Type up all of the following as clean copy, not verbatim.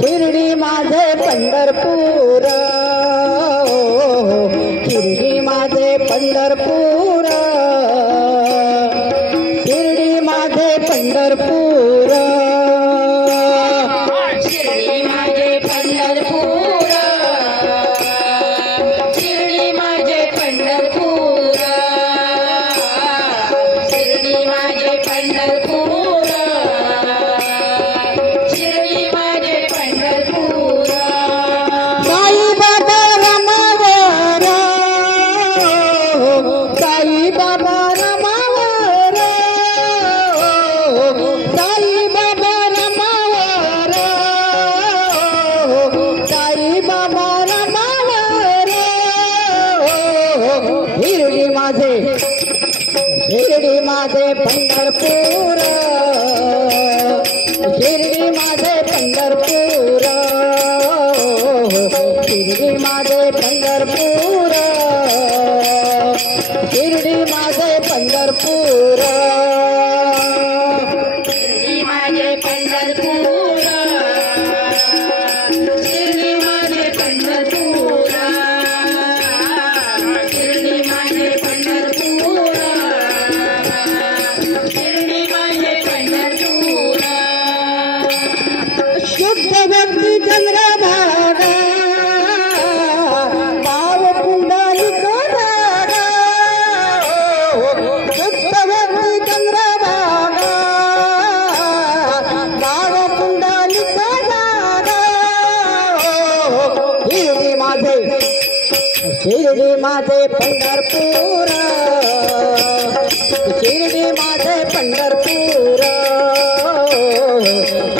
शिर्डी माझे पंढरपूर, शिर्डी माझे पंढरपूर, शिर्डी माझे पंढरपूर, शिर्डी माझे पंढरपूर, शिर्डी माझे पंढरपूर, शिर्डी माझे पंढरपूर, शिर्डी माझे पंढरपूर, साई बाबा रमावर, साई बाबा रमावर, साई बाबा रमावर, साई बाबा रमावर, शिर्डी माझे, शिर्डी माझे पंढरपूर, शिर्डी माझे पंढरपूर, शिर्डी माझे पंढरपूर, शिर्डी माझे पंढरपूर, शिर्डी माझे पंढरपूर, शिर्डी माझे पंढरपूर, शिर्डी माझे पंढरपूर, शिर्डी माझे पंढरपूर, शुद्ध भक्ती चंद्रभागा, भाव पुंडलिक रागा, शुद्ध भक्ती चंद्रभागा, भाव पुंडलिक रागा, शिर्डी माझे, शिर्डी माझे पंढरपूर, शिर्डी माझे पंढरपूर,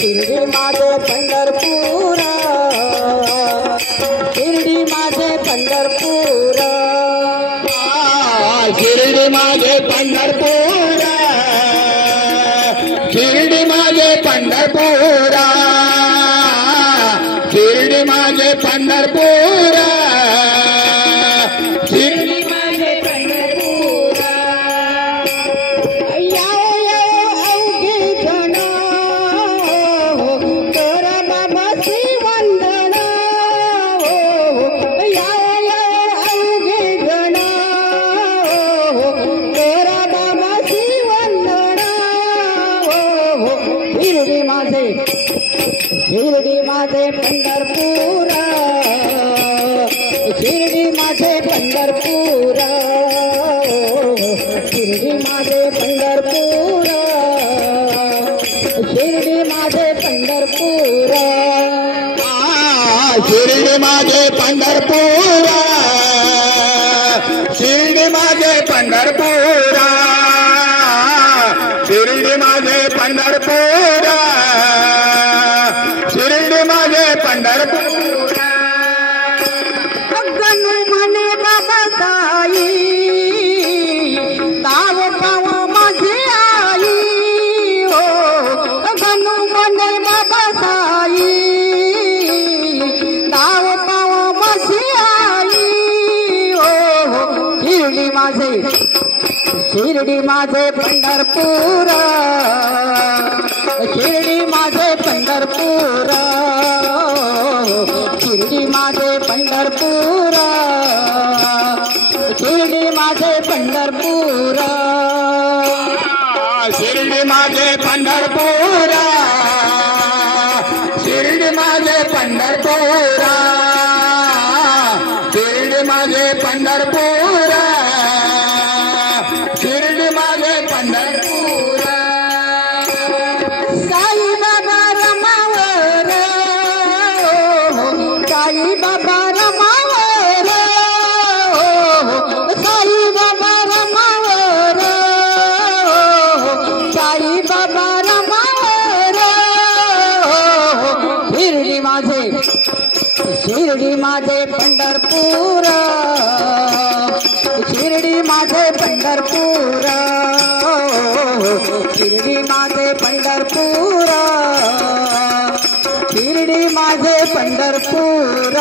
शिर्डी माझे पंढरपूर, शिर्डी माझे पंढरपूर, शिर्डी माझे पंढरपूर, शिर्डी माझे पंढरपूर, शिर्डी माझे पंढरपूर, शिर्डी माझे पंढरपूर, याव याव अवघे जन, कर बाबाची वंदना, याव याव अवघे जन, कर बाबाची वंदना, शिर्डी माझे, शिर्डी माझे पंढरपूर, शिर्डी माझे पंढरपूर, शिर्डी माझे पंढरपूर, शिर्डी माझे पंढरपूर, शिर्डी माझे पंढरपूर, शिर्डी माझे पंढरपूर, शिर्डी माझे पंढरपूर, शिर्डी माझे पंढरपूर, गणू म्हणे बाबा साई, ताव पाव माझी आई, हो गणू म्हणे बाबा साई, ताव पाव माझी आई, हो शिर्डी माझे, शिर्डी माझे पंढरपूर, शिर्डी माझे पंढरपूर, शिर्डी माझे पंढरपूर, शिर्डी माझे पंढरपूर, शिर्डी माझे पंढरपूर, शिर्डी माझे पंढरपूर, शिर्डी माझे पंढरपूर, शिर्डी माझे पंढरपूर, साई बाबा रमावर, साई बाबा रमावर, साई बाबा रमावर, साई बाबा रमावर, शिर्डी माझे, शिर्डी माझे पंढरपूर, शिर्डी माझे पंढरपूर, शिर्डी माझे पंढरपूर, शिर्डी माझे पंढरपूर.